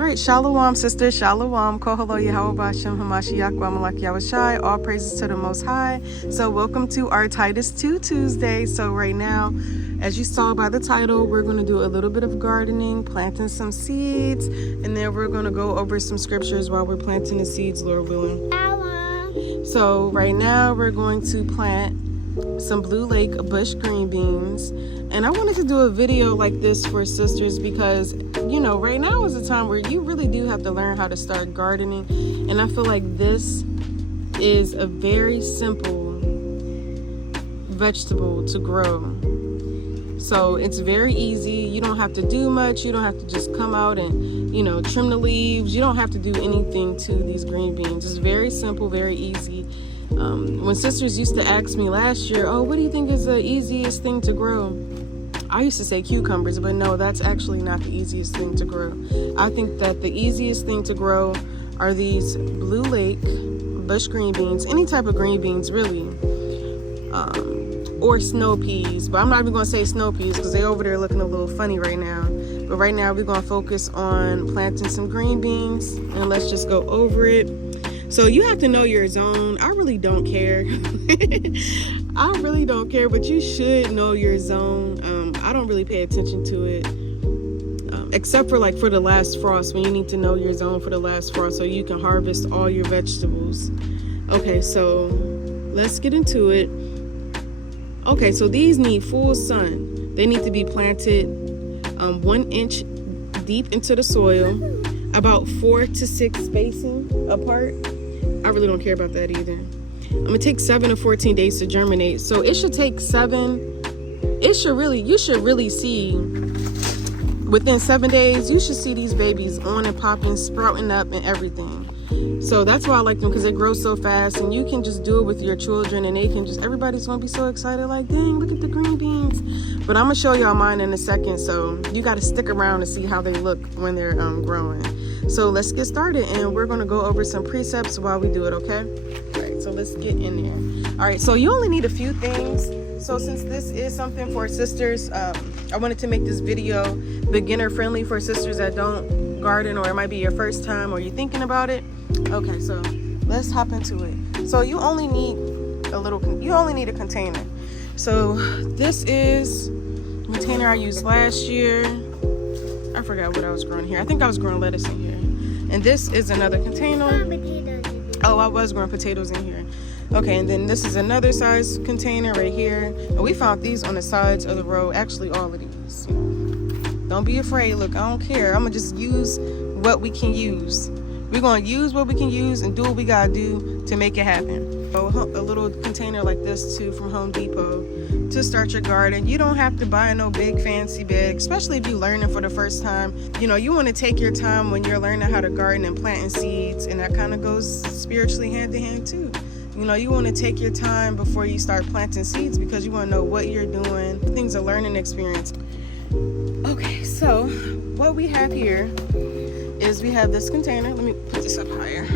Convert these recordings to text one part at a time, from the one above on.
All right, Shalom, sisters. Shalom. Kohalo Yahweh Bashem Hamashiach Wamalak Yahushai. All praises to the Most High. So, welcome to our Titus 2 Tuesday. So, right now, as you saw by the title, we're going to do a little bit of gardening, planting some seeds, and then we're going to go over some scriptures while we're planting the seeds, Lord willing. So, right now, we're going to plant some Blue Lake bush green beans. And I wanted to do a video like this for sisters because, you know, right now is a time where you really do have to learn how to start gardening. And I feel like this is a very simple vegetable to grow. So it's very easy. You don't have to do much. You don't have to just come out and, you know, trim the leaves. You don't have to do anything to these green beans. It's very simple, very easy. When sisters used to ask me last year, oh, what do you think is the easiest thing to grow? I used to say cucumbers, but no, that's actually not the easiest thing to grow. I think that the easiest thing to grow are these Blue Lake bush green beans, any type of green beans really, or snow peas. But I'm not even going to say snow peas because they're over there looking a little funny right now. But right now we're going to focus on planting some green beans, and let's just go over it. So you have to know your zone. I really don't care. I really don't care, but you should know your zone. I don't really pay attention to it, except for like for the last frost, when you need to know your zone for the last frost so you can harvest all your vegetables. Okay, so let's get into it. Okay, so these need full sun. They need to be planted 1 inch deep into the soil, about 4 to 6 spacing apart. I really don't care about that either. I'm gonna take 7 to 14 days to germinate. So it should take 7. You should really see within 7 days, you should see these babies on and popping, sprouting up and everything. So that's why I like them, because they grow so fast and you can just do it with your children and they can just, everybody's gonna be so excited like, dang, look at the green beans. But I'm gonna show y'all mine in a second. So you gotta stick around to see how they look when they're growing. So let's get started, and we're going to go over some precepts while we do it, okay? All right, so let's get in there. All right, so you only need a few things. So since this is something for sisters, I wanted to make this video beginner friendly for sisters that don't garden, or it might be your first time or you're thinking about it. Okay, so let's hop into it. So you only need a container. So this is the container I used last year. I forgot what I was growing here. I think I was growing lettuce in here. And this is another container. Oh, I was growing potatoes in here. Okay, and then this is another size container right here. And we found these on the sides of the road. Actually, all of these. Don't be afraid. Look, I don't care. I'm going to just use what we can use. We're going to use what we can use and do what we got to do to make it happen. So a little container like this too from Home Depot to start your garden. You don't have to buy no big fancy bag, especially if you're learning for the first time. You know, you want to take your time when you're learning how to garden and planting seeds, and that kind of goes spiritually hand to hand too. You know, you want to take your time before you start planting seeds because you want to know what you're doing. Things a learning experience. Okay, so what we have here is we have this container. Let me put this up higher.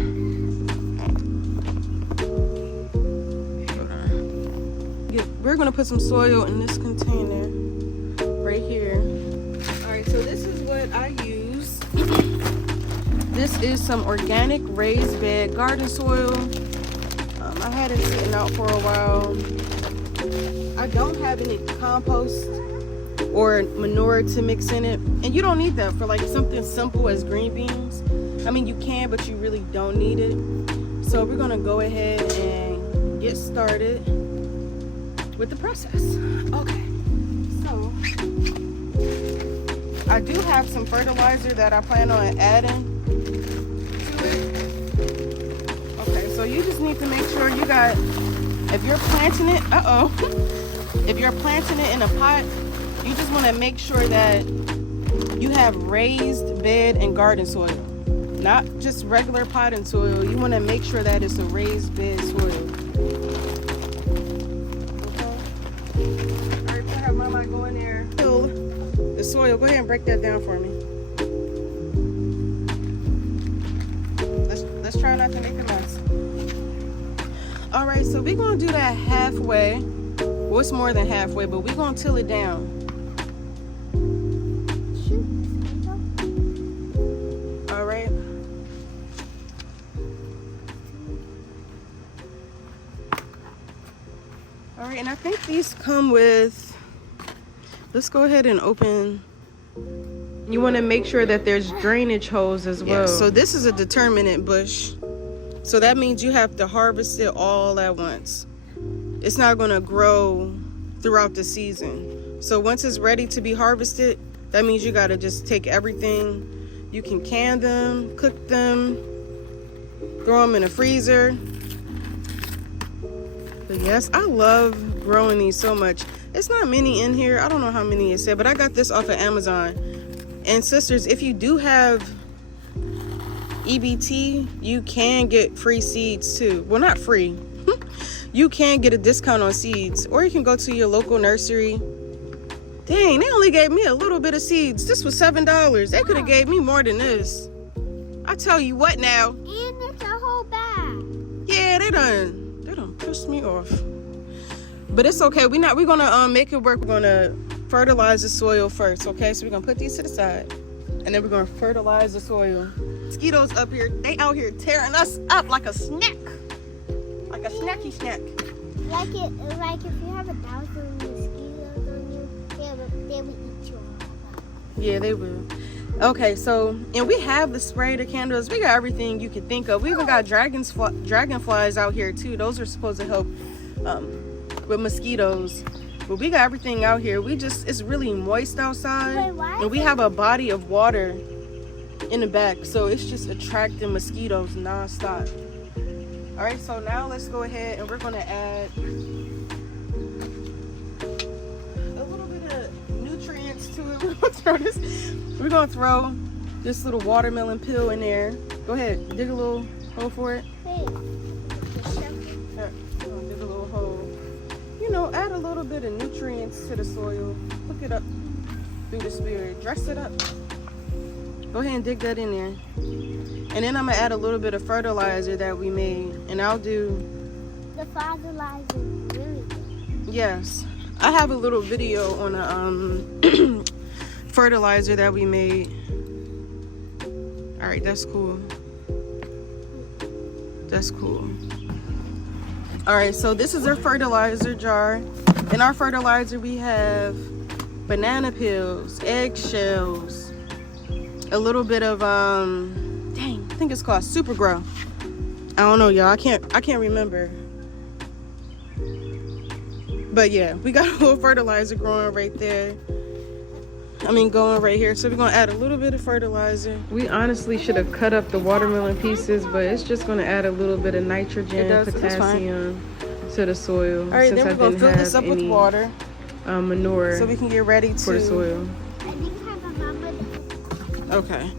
We're going to put some soil in this container right here. All right, so this is what I use. This is some organic raised bed garden soil. I had it sitting out for a while. I don't have any compost or manure to mix in it. And you don't need that for like something simple as green beans. I mean, you can, but you really don't need it. So we're going to go ahead and get started with the process. Okay, so I do have some fertilizer that I plan on adding to it. Okay, so you just need to make sure you got, if you're planting it, if you're planting it in a pot, you just want to make sure that you have raised bed and garden soil, not just regular potting soil. You want to make sure that it's a raised bed soil. Go in there, fill the soil. Go ahead and break that down for me. Let's try not to make a mess. All right, so we're gonna do that halfway. Well, it's more than halfway, but we're gonna till it down. All right, and I think these come with, let's go ahead and open. You want to make sure that there's drainage holes as well. So this is a determinate bush. So that means you have to harvest it all at once. It's not going to grow throughout the season. So once it's ready to be harvested, that means you got to just take everything. You can can them, cook them, throw them in a freezer. But yes, I love growing these so much. It's not many in here. I don't know how many it said, but I got this off of Amazon. And sisters, if you do have EBT, you can get free seeds too. Well, not free. You can get a discount on seeds, or you can go to your local nursery. Dang, they only gave me a little bit of seeds. This was $7. They could have gave me more than this. I tell you what now. And it's a whole bag. Yeah, they done pissed me off. But it's okay. We're gonna make it work. We're gonna fertilize the soil first, okay? So we're gonna put these to the side, and then we're gonna fertilize the soil. Mosquitoes up here, they out here tearing us up like a snack. Like a snacky snack. Like if you have 1,000 mosquitoes on you, they will eat you all. Yeah, they will. Okay, so, and we have the spray, the candles, we got everything you can think of. We even got dragonflies out here too. Those are supposed to help with mosquitoes. But we got everything out here. It's really moist outside. Wait, and we have a body of water in the back. So it's just attracting mosquitoes nonstop. All right, so now let's go ahead and we're gonna add a little bit of nutrients to it. We're gonna throw this little watermelon peel in there. Go ahead, dig a little hole for it. Hey. Here, dig a little hole. You know, add a little bit of nutrients to the soil. Hook it up through the spirit. Dress it up. Go ahead and dig that in there. And then I'm gonna add a little bit of fertilizer that we made. And I'll do... The fertilizer is really good. Yes. I have a little video on a fertilizer that we made. Alright, that's cool. That's cool. Alright, so this is our fertilizer jar. In our fertilizer we have banana peels, eggshells, a little bit of dang, I think it's called Super Grow. I don't know, y'all. I can't remember. But yeah, we got a little fertilizer growing right there. Going right here. So we're gonna add a little bit of fertilizer. We honestly should have cut up the watermelon pieces, but it's just gonna add a little bit of nitrogen, potassium to the soil. All right, then we're gonna fill this up with water, manure, so we can get ready for the soil. Okay,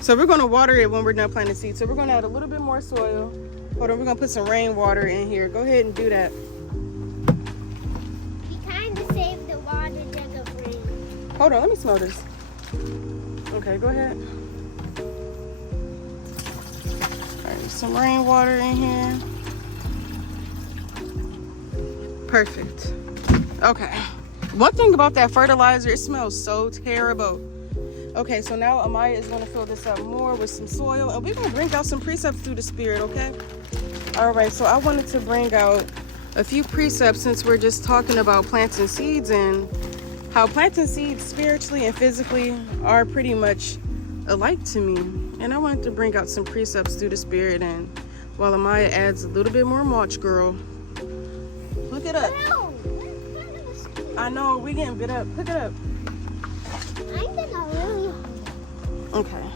so we're gonna water it when we're done planting seeds. So we're gonna add a little bit more soil. Hold on, we're gonna put some rainwater in here. Go ahead and do that. Hold on, let me smell this. Okay, go ahead. All right, some rainwater in here. Perfect. Okay. One thing about that fertilizer, it smells so terrible. Okay, so now Amaya is going to fill this up more with some soil, and we're going to bring out some precepts through the spirit, okay? All right, so I wanted to bring out a few precepts since we're just talking about planting seeds and how planting seeds spiritually and physically are pretty much alike to me. And I wanted to bring out some precepts through the spirit, and while Amaya adds a little bit more mulch, girl. Look it up. I know, we getting bit up. Pick it up. I'm gonna really okay.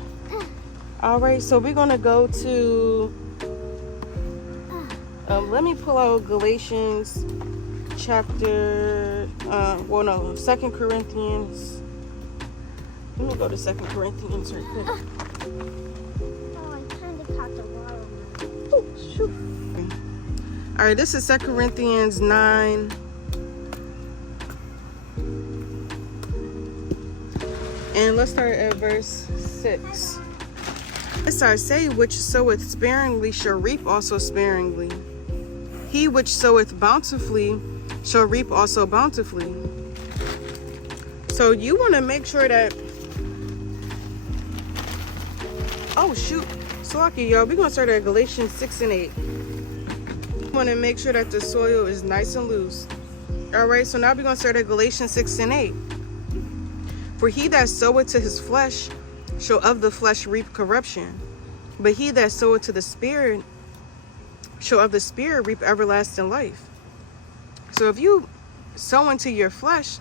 All right, so we're gonna go to let me pull out Galatians chapter 2 Corinthians. Let me go to 2 Corinthians right quick. Oh, I kind of caught the water. Oh, shoot. All right, this is 2 Corinthians 9. And let's start at verse 6. It starts, say, which soweth sparingly shall reap also sparingly. He which soweth bountifully shall reap also bountifully. So you want to make sure that, oh shoot, so lucky, y'all. We're going to start at Galatians 6 and 8. You want to make sure that the soil is nice and loose. All right, so now we're going to start at Galatians 6 and 8. For he that soweth to his flesh shall of the flesh reap corruption, but he that soweth to the Spirit shall of the Spirit reap everlasting life. So if you sow into your flesh,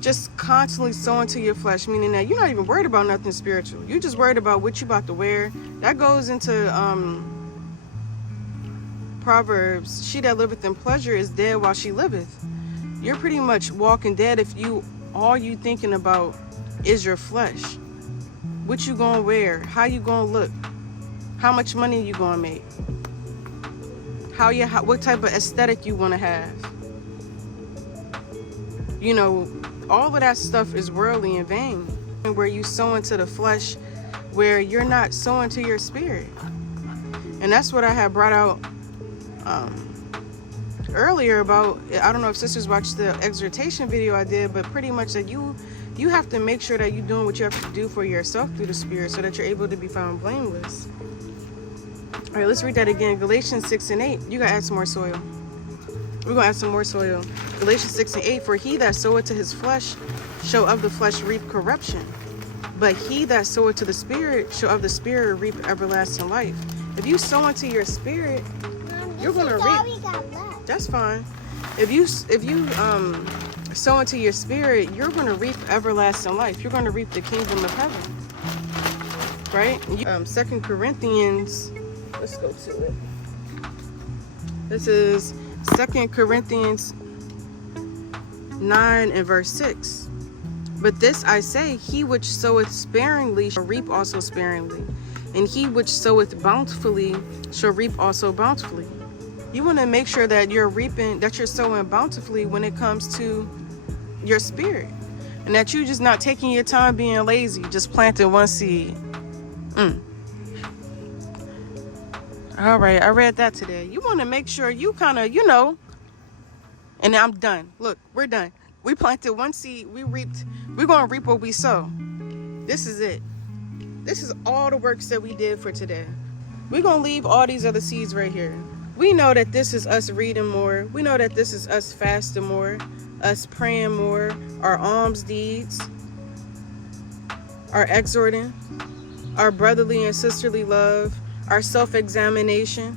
just constantly sow into your flesh, meaning that you're not even worried about nothing spiritual. You're just worried about what you about to wear. That goes into Proverbs. She that liveth in pleasure is dead while she liveth. You're pretty much walking dead if all you thinking about is your flesh. What you gonna wear? How you gonna look? How much money you gonna make? What type of aesthetic you wanna have? You know, all of that stuff is worldly and vain. Where you sow into the flesh, where you're not sowing to your spirit. And that's what I had brought out earlier about, I don't know if sisters watched the exhortation video I did, but pretty much that you have to make sure that you're doing what you have to do for yourself through the Spirit so that you're able to be found blameless. All right, let's read that again. Galatians 6 and 8. You gotta add some more soil. We're gonna add some more soil. Galatians 6 and 8. For he that soweth to his flesh shall of the flesh reap corruption, but he that soweth to the Spirit shall of the Spirit reap everlasting life. If you sow into your spirit, you're gonna reap. That's fine. If you sow into your spirit, you're gonna reap everlasting life. You're gonna reap the kingdom of heaven, right? 2 Corinthians. Let's go to it. This is 2 Corinthians 9 and verse 6. But this I say, he which soweth sparingly shall reap also sparingly, and he which soweth bountifully shall reap also bountifully. You want to make sure that you're reaping, that you're sowing bountifully when it comes to your spirit, and that you're just not taking your time being lazy, just planting one seed. All right, I read that today. You want to make sure you kind of, and I'm done. Look, we're done. We planted one seed, we're going to reap what we sow. This is it. This is all the works that we did for today. We're going to leave all these other seeds right here. We know that this is us reading more. We know that this is us fasting more, us praying more, our alms deeds, our exhorting, our brotherly and sisterly love, our self-examination,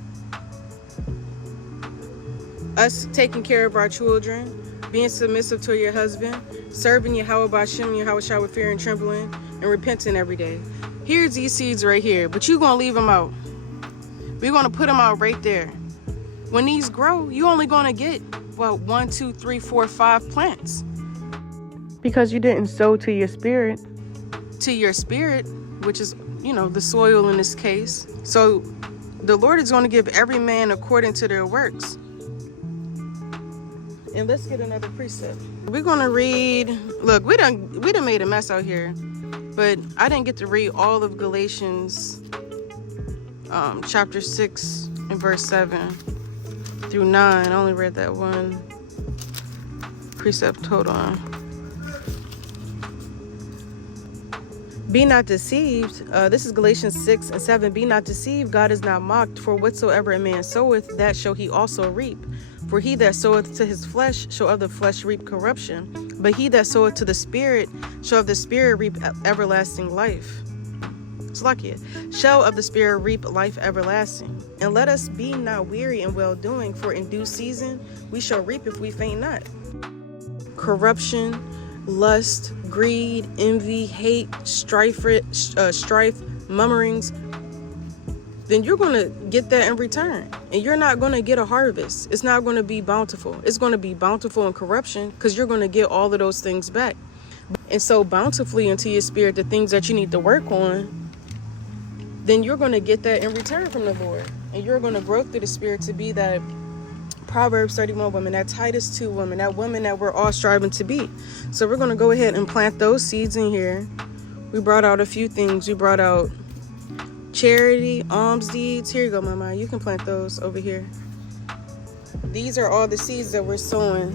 us taking care of our children, being submissive to your husband, serving Yahweh B'Shem, Yahweh with fear and trembling, and repenting every day. Here's these seeds right here, but you're going to leave them out. We're going to put them out right there. When these grow, you're only going to get, 1, 2, 3, 4, 5 plants. Because you didn't sow to your spirit. To your spirit, which is, the soil in this case. So the Lord is going to give every man according to their works. And let's get another precept. We're going to read, look, we done made a mess out here. But I didn't get to read all of Galatians chapter 6 and verse 7 through 9. I only read that one precept. Hold on. Be not deceived. This is Galatians 6 and 7. Be not deceived. God is not mocked. For whatsoever a man soweth, that shall he also reap. For he that soweth to his flesh shall of the flesh reap corruption. But he that soweth to the Spirit shall of the Spirit reap everlasting life. Shall of the Spirit reap life everlasting. And let us be not weary in well doing, for in due season we shall reap if we faint not. Corruption, lust, greed, envy, hate, strife, murmurings, then you're going to get that in return. And you're not going to get a harvest. It's not going to be bountiful. It's going to be bountiful in corruption, because you're going to get all of those things back. And so bountifully into your spirit, the things that you need to work on, then you're going to get that in return from the Lord. And you're going to grow through the Spirit to be that Proverbs 31 woman, that Titus 2 woman, that woman that we're all striving to be. So we're going to go ahead and plant those seeds in here. We brought out a few things. We brought out charity, alms deeds. Here you go, Mama. You can plant those over here. These are all the seeds that we're sowing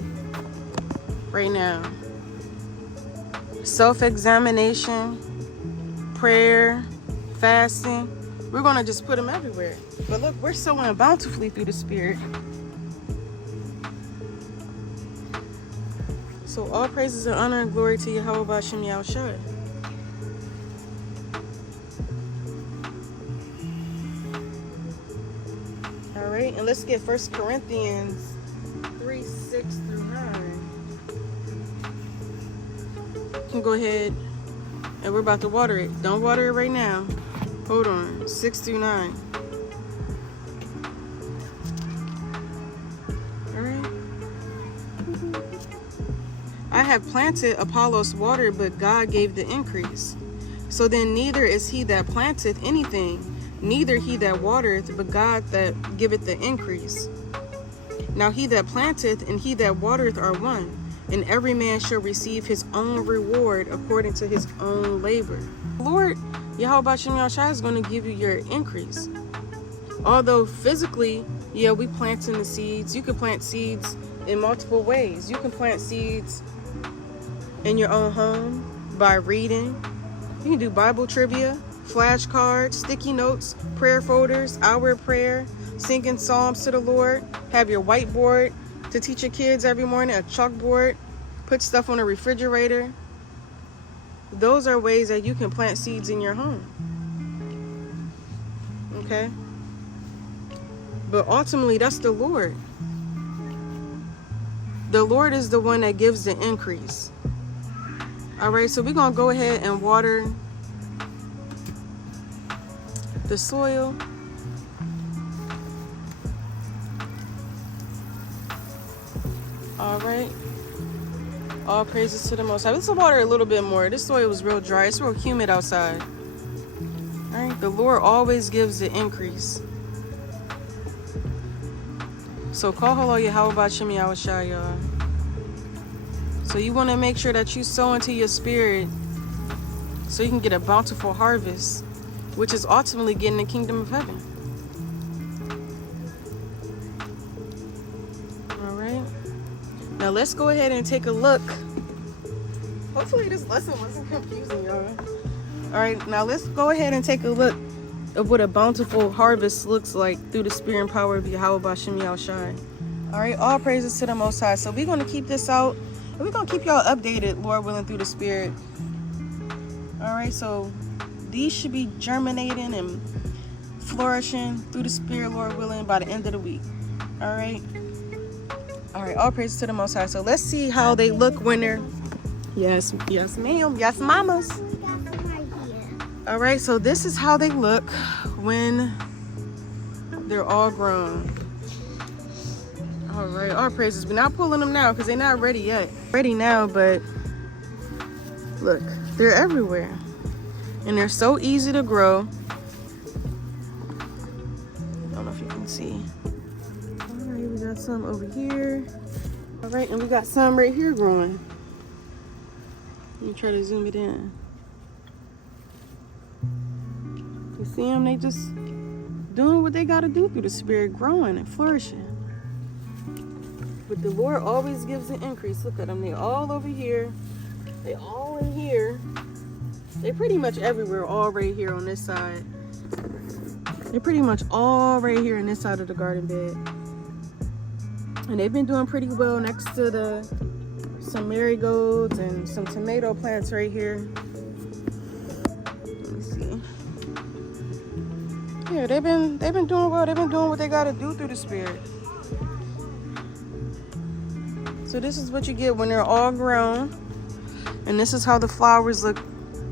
right now. Self-examination, prayer, fasting. We're going to just put them everywhere. But look, we're sowing bountifully through the Spirit. So all praises and honor and glory to Yahweh Bashem Yahushua. All right, and let's get 1 Corinthians 3:6-9. You can go ahead and we're about to water it. Don't water it right now. Hold on. 6-9. All right. I have planted, Apollos watered, but God gave the increase. So then neither is he that planteth anything, neither he that watereth, but God that giveth the increase. Now he that planteth and he that watereth are one, and every man shall receive his own reward according to his own labor. Lord, Yahweh Bashem Yahushua is going to give you your increase. Although physically, yeah, we planting the seeds. You can plant seeds in multiple ways. You can plant seeds in your own home by reading. You can do Bible trivia, flashcards, sticky notes, prayer folders, hour of prayer, singing psalms to the Lord, have your whiteboard to teach your kids every morning, a chalkboard, put stuff on a refrigerator. Those are ways that you can plant seeds in your home. Okay? But ultimately, that's the Lord. The Lord is the one that gives the increase. All right, so we're going to go ahead and water the soil. All right. All praises to the Most High. Let's water a little bit more. This soil was real dry. It's real humid outside. All right. The Lord always gives the increase. So call hello Yahweh Bashem Yahushua, y'all. So you want to make sure that you sow into your spirit so you can get a bountiful harvest, which is ultimately getting the kingdom of heaven. All right. Now let's go ahead and take a look. Hopefully this lesson wasn't confusing, y'all. All right. Now let's go ahead and take a look of what a bountiful harvest looks like through the spirit and power of Yahweh Bashem Yahushua. All right. All praises to the Most High. So we're going to keep this out. And we're going to keep y'all updated, Lord willing, through the Spirit. All right, so these should be germinating and flourishing through the Spirit, Lord willing, by the end of the week. All right? All right, all praises to the Most High. So let's see how they look when they're... Yes, ma'am. Yes, mamas. All right, so this is how they look when they're all grown. All right, all praises. We're not pulling them now because they're not ready yet. Ready now, but look, they're everywhere. And they're so easy to grow. I don't know if you can see. All right, we got some over here. All right, and we got some right here growing. Let me try to zoom it in. You see them? They just doing what they got to do through the Spirit, growing and flourishing. But the Lord always gives an increase. Look at them. They're all over here. They all in here. They're pretty much everywhere, all right here on this side. They're pretty much all right here on this side of the garden bed. And they've been doing pretty well next to some marigolds and some tomato plants right here. Let me see. Yeah, they've been doing well. They've been doing what they got to do through the Spirit. So this is what you get when they're all grown. And this is how the flowers look.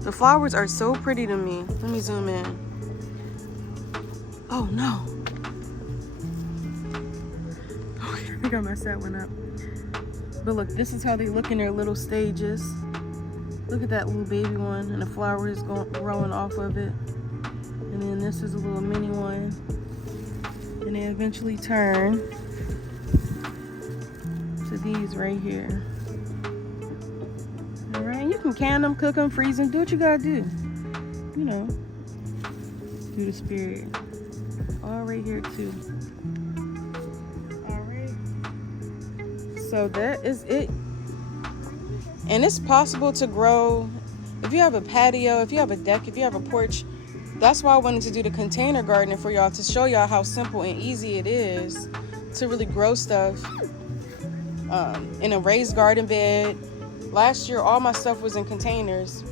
The flowers are so pretty to me. Let me zoom in. Oh no. Oh, I think I messed that one up. But look, this is how they look in their little stages. Look at that little baby one and the flower is growing off of it. And then this is a little mini one. And they eventually turn to these right here. All right, you can can them, cook them, freeze them, do what you gotta do. You know, through the Spirit. All right here too. All right. So that is it. And it's possible to grow if you have a patio, if you have a deck, if you have a porch. That's why I wanted to do the container gardening for y'all, to show y'all how simple and easy it is to really grow stuff in a raised garden bed Last year, all my stuff was in containers.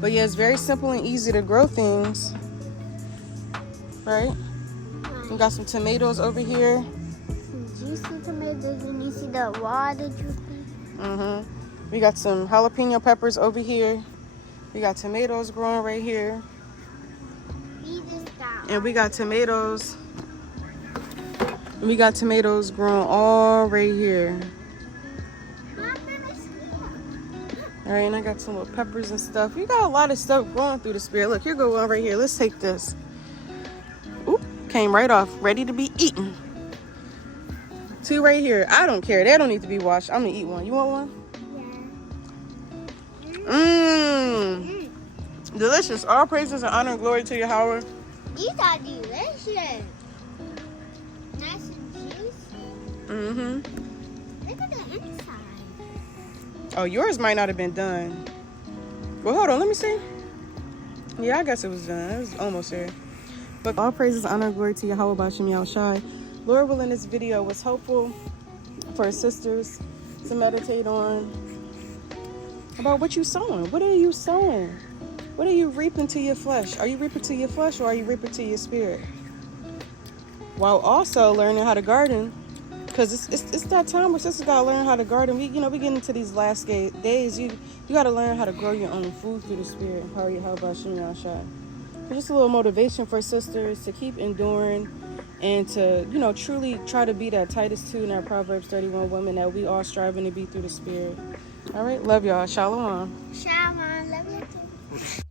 But yeah, it's very simple and easy to grow things. Right? We got some tomatoes over here. Some juicy tomatoes, and you see the water dripping. We got some jalapeno peppers over here. We got tomatoes growing right here. And we got tomatoes. And we got tomatoes growing all right here. All right, and I got some little peppers and stuff. We got a lot of stuff growing through the Spirit. Look, here go one right here. Let's take this. Oop, came right off, ready to be eaten. 2 right here. I don't care. They don't need to be washed. I'm gonna eat one. You want one? Mmm. Delicious. All praises and honor and glory to Yahweh. These are delicious. Nice and juicy. Look at the inside. Oh, yours might not have been done. Well, hold on. Let me see. Yeah, I guess it was done. It was almost there. But all praises, honor, and glory to Yahweh B'Shem Yahushai. Lord willing, this video was helpful for sisters to meditate on about what you're sowing. What are you sowing? What are you reaping to your flesh? Are you reaping to your flesh, or are you reaping to your spirit? While also learning how to garden, because it's that time where sisters gotta learn how to garden. We get into these last days. You gotta learn how to grow your own food through the Spirit. How B'Shem Yahushai. Just a little motivation for sisters to keep enduring and to truly try to be that Titus 2 and that Proverbs 31 woman that we all striving to be through the Spirit. All right, love y'all. Shalom. Shalom. Love you too.